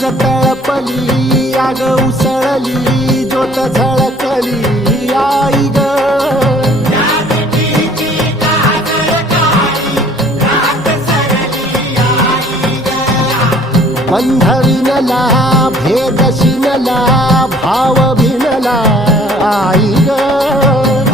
आज तळपली आग उसळली ज्योत झळकली आई ग बंध विणला भेद शिनला भाव भिनला आई ग